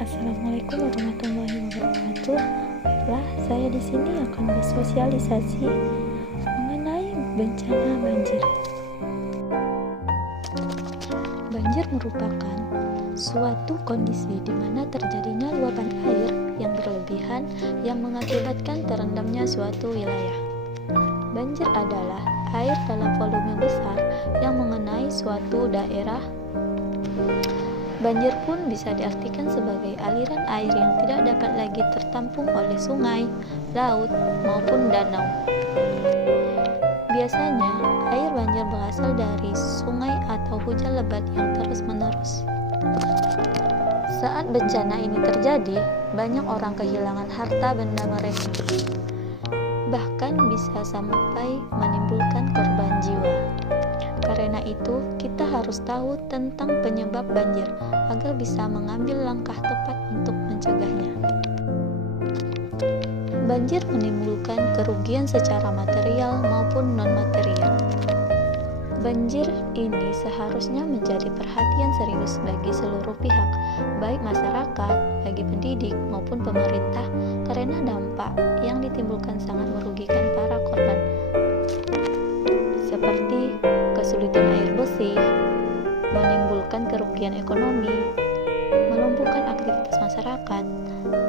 Assalamualaikum warahmatullahi wabarakatuh. Baiklah, saya di sini akan bersosialisasi mengenai bencana banjir. Banjir merupakan suatu kondisi di mana terjadinya luapan air yang berlebihan yang mengakibatkan terendamnya suatu wilayah. Banjir adalah air dalam volume besar yang mengenai suatu daerah. Banjir pun bisa diartikan sebagai aliran air yang tidak dapat lagi tertampung oleh sungai, laut, maupun danau. Biasanya, air banjir berasal dari sungai atau hujan lebat yang terus-menerus. Saat bencana ini terjadi, banyak orang kehilangan harta benda mereka. Bahkan bisa sampai menimbulkan korban jiwa. Karena itu, kita harus tahu tentang penyebab banjir agar bisa mengambil langkah tepat untuk mencegahnya. Banjir menimbulkan kerugian secara material maupun non-material. Banjir ini seharusnya menjadi perhatian serius bagi seluruh pihak, baik masyarakat, bagi pendidik, maupun pemerintah, karena dampak yang ditimbulkan sangat merugikan para korban, seperti kesulitan air bersih, menimbulkan kerugian ekonomi, melumpuhkan aktivitas masyarakat,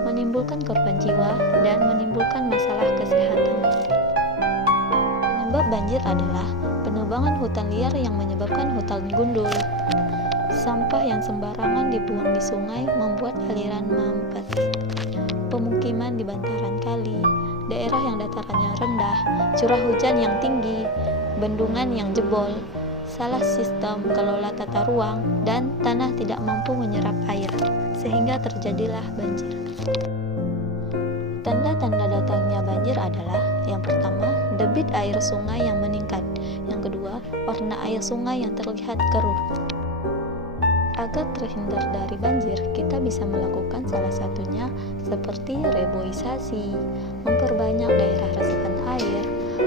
menimbulkan korban jiwa, dan menimbulkan masalah kesehatan. Penyebab banjir adalah penebangan hutan liar yang menyebabkan hutan gundul. Sampah yang sembarangan dibuang di sungai membuat aliran mampet. Pemukiman di bantaran kali, daerah yang datarannya rendah, curah hujan yang tinggi, bendungan yang jebol, salah sistem kelola tata ruang, dan tanah tidak mampu menyerap air, sehingga terjadilah banjir. Tanda-tanda datangnya banjir adalah: yang pertama, debit air sungai yang meningkat; yang kedua, warna air sungai yang terlihat keruh. Agar terhindar dari banjir, kita bisa melakukan salah satunya seperti reboisasi, memperbanyak daerah resapan air,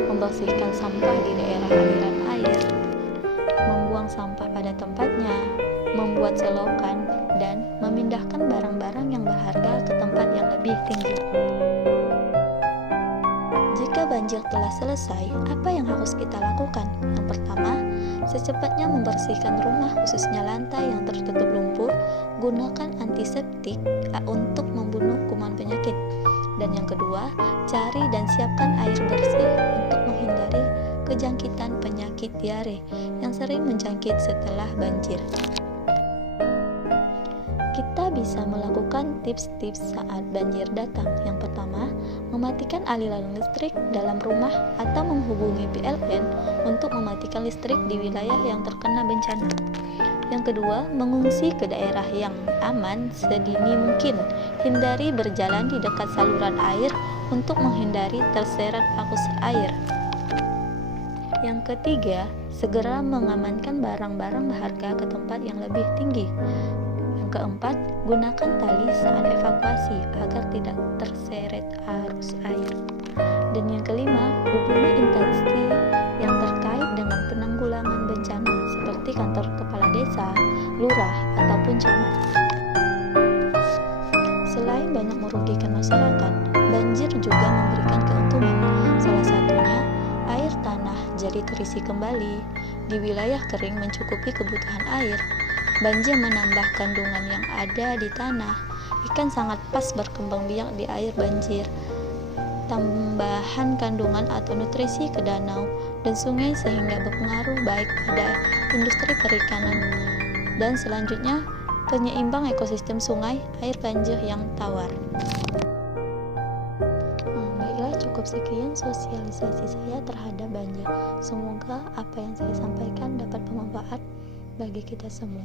membersihkan sampah di daerah aliran air, membuang sampah pada tempatnya, membuat selokan, dan memindahkan barang-barang yang berharga ke tempat yang lebih tinggi. Jika banjir telah selesai, apa yang harus kita lakukan? Yang pertama, secepatnya membersihkan rumah, khususnya lantai yang tertutup lumpur. Gunakan antiseptik untuk membunuh kuman penyakit. Dan yang kedua, cari dan siapkan air bersih untuk menghindari kejangkitan penyakit diare yang sering menjangkit setelah banjir. Kita bisa melakukan tips-tips saat banjir datang. Yang pertama, mematikan aliran listrik dalam rumah atau menghubungi PLN untuk mematikan listrik di wilayah yang terkena bencana. Yang kedua, mengungsi ke daerah yang aman sedini mungkin. Hindari berjalan di dekat saluran air untuk menghindari terseret arus air. Yang ketiga, segera mengamankan barang-barang berharga ke tempat yang lebih tinggi. Yang keempat, gunakan tali saat evakuasi agar tidak terseret arus air. Dan yang kelima, hubungi instansi yang terkait dengan penanggulangan bencana seperti kantor kepala desa, lurah, ataupun camat. Selain banyak merugikan masyarakat, banjir juga memberikan keuntungan. Salah satunya, air tanah jadi terisi kembali. Di wilayah kering mencukupi kebutuhan air. Banjir menambah kandungan yang ada di tanah. Ikan sangat pas berkembang biak di air banjir. Tambahan kandungan atau nutrisi ke danau dan sungai sehingga berpengaruh baik pada industri perikanan. Dan selanjutnya, penyeimbang ekosistem sungai, air banjir yang tawar. Baiklah, cukup sekian sosialisasi saya terhadap banjir. Semoga apa yang saya sampaikan dapat bermanfaat bagi kita semua.